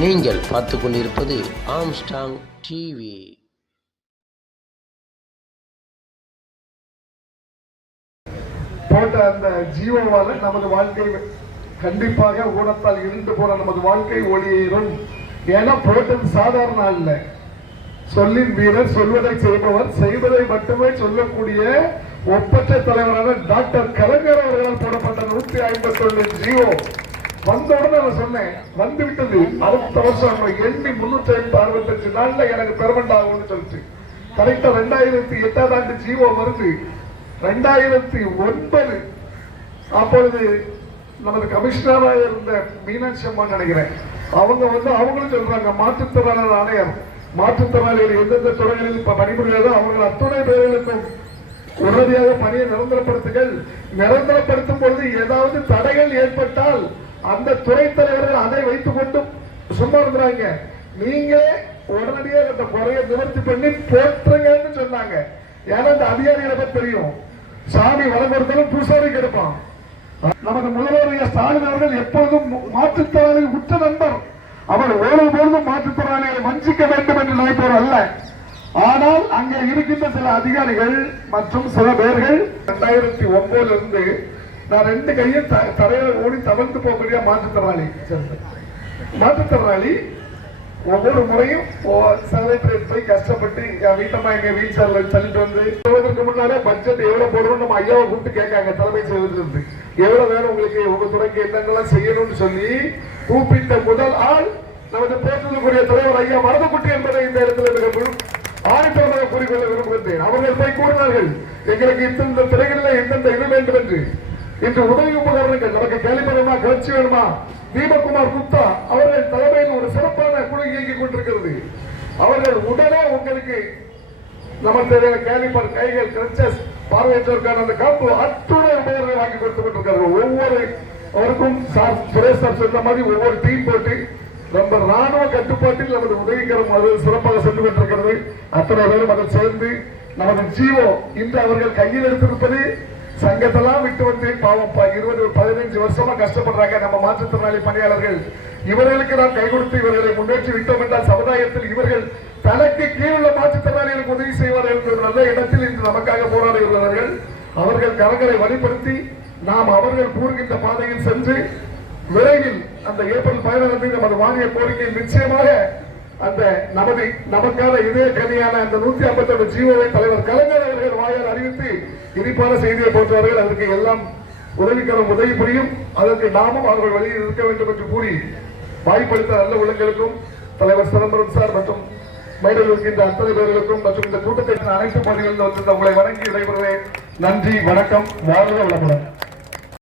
நீங்கள் பார்த்து கொண்டிருப்பது ஆம்ஸ்டாங் டிவி. போட்ட அந்த ஜீவோவால நமது வாழ்க்கை கண்டிப்பாக ஊனத்தால் இருந்து போற நமது வாழ்க்கை ஒளியேறும். ஏன்னா போட்டது சாதாரண அல்ல, சொல்லின் வீரர், சொல்வதை செய்பவர், செய்வதை மட்டுமே சொல்லக்கூடிய ஒப்பற்ற தலைவரான டாக்டர் கலைஞர் அவர்களால் போடப்பட்ட 151 ஜீவோ வந்தவுடனே நான் சொன்னேன், வந்து விட்டது, அடுத்த வருஷம் எண்ணி 365 நாள்ல எனக்கு பெர்மனண்ட் ஆகும்னு சொல்லிட்டு கரெக்டா 2008ஆம் ஆண்டு ஜீவோ வருது. 2009 அப்பொழுது நமது கமிஷனராக இருந்த மீனாட்சி அம்மா நினைக்கிறேன், அவங்களும் சொல்றாங்க, மாற்றுத்திறனாளர் ஆணையர், மாற்றுத்திறனாளிகள் எந்தெந்த துறைகளில் பணிபுரியாதோ அவங்க அத்துணை பேர்களுக்கும் உடனடியாக பணியை நிரந்தரப்படுத்தும் பொழுது ஏதாவது தடைகள் ஏற்பட்டால் அந்த துறை தலைவர்கள் அதை வைத்துக் கொண்டு சும்மா இருக்கிறாங்க, நீங்களே உடனடியாக அந்த குறையை நிவர்த்தி பண்ணி போற்றுங்கன்னு சொன்னாங்க. ஏன்னா அந்த அதிகாரிகளை தெரியும், சாமி வளர்ந்தாலும் பூசாரி கெடுப்பான். நமது முதல்வர் ஸ்டாலின் அவர்கள் எப்பொழுதும் மாற்றுத்திறனாளி உற்ற நண்பர். அவர் ஒருபொழுதும் மாற்றுத்திறனாளிகளை வஞ்சிக்க வேண்டும் என்று நினைப்பவர் அல்ல. ஆனால் அங்கே இருக்கின்ற சில அதிகாரிகள் மற்றும் சில பேர்கள் 2009 இருந்து நான் 2 கையும் தரையில ஓடி தவழ்ந்து போகக்கூடிய மாற்றுத்திறனாளி ஒவ்வொரு முறையும் செக்ரட்டரியேட் போய் கஷ்டப்பட்டு வீட்டமா எங்க வீல் சேர்ல தள்ளிட்டு வந்து சொல்வதற்கு முன்னாலே பட்ஜெட் எவ்வளவு போடுறோம் நம்ம ஐயாவை கூப்பிட்டு கேட்காங்க, தலைமை செயலர் எவ்வளவு வேணும் உங்களுக்கு, உங்க துறைக்கு என்னென்னலாம் செய்யணும்னு சொல்லி கூப்பிட்ட முதல் ஆள் நமது போற்றலுக்குரிய தலைவர் ஐயா மருதக்குட்டி என்பதை இந்த இடத்துல மிக ஆணித்தரமாக கூறிக்கொள்ள விரும்புகின்றேன். அவர்கள் போய் கூறினார்கள், எங்களுக்கு இந்த துறைகளில் எந்தெந்த இது வேண்டும் என்று. இன்று உதவி உபகரணங்கள் நமக்கு கேள்விப்படமா, கிளர்ச்சி வேணுமா, தீபக்குமார் குப்தா அவர்கள் தலைமையில் ஒரு சிறப்பான குழு இயங்கிக் கொண்டிருக்கிறது. அவர்கள் உடனே உங்களுக்கு நமக்கு தேவையான கேலிபர், கைகள், கிளச்சஸ், பார்வையற்றோருக்கான அந்த காப்பு அத்துணை உபகரணங்கள் வாங்கி கொடுத்து கொண்டிருக்கிறார்கள். ஒவ்வொருவருக்கும் சுரேஷ் சார் சொன்ன மாதிரி ஒவ்வொரு டீம் போட்டு நம்ம ராணுவ கட்டுப்பாட்டில் நமது உதவிகரம் அது சிறப்பாக சென்று கொண்டிருக்கிறது. அத்தனை பேரும் அதை சேர்ந்து நமது ஜீவோ இன்று அவர்கள் கையில் எடுத்திருப்பது சங்கத்தெல்லாம் விட்டு வந்து பாவம் 20-15 வருஷமா கஷ்டப்படுறாங்க நம்ம மாற்றுத்திறனாளி பணியாளர்கள். இவர்களுக்கு நாம் கை கொடுத்து இவர்களை முன்னேற்றி விட்டோம் என்றால் சமுதாயத்தில் இவர்கள் தனக்கு கீழுள்ள மாற்றுத்திறனாளிகளுக்கு உதவி செய்வார்கள் என்ற நல்ல இடத்தில் இன்று நமக்காக போராடி உள்ளவர்கள். அவர்கள் கரங்களை வழிபடுத்தி நாம் அவர்கள் கூறுகின்ற பாதையில் சென்று விரைவில் அந்த ஏப்ரல் 16 நமது மானிய கோரிக்கை நிச்சயமாக அந்த நமக்கான இதே கனியான அந்த 151 ஜீவோவை தலைவர் கலைஞர் அவர்கள் வாயால் அறிவித்து இனிப்பான செய்தியை போற்றுவார்கள். அதற்கு எல்லாம் உதவிக்கரம் உதவி புரியும். அதற்கு நாமும் அவர்கள் வழியில் இருக்க வேண்டும் என்று கூறி வாய்ப்பளித்த நல்ல உள்ளங்களுக்கும் தலைவர் சிதம்பரம் சார் மற்றும் மேடையில் இருக்கின்ற அத்தனை பேர்களுக்கும் மற்றும் இந்த கூட்டத்தை அனைத்து பகுதிகளில் வந்து உங்களை வணங்கி விடைபெறுவேன். நன்றி, வணக்கம், வாழ்க வளமுடன்.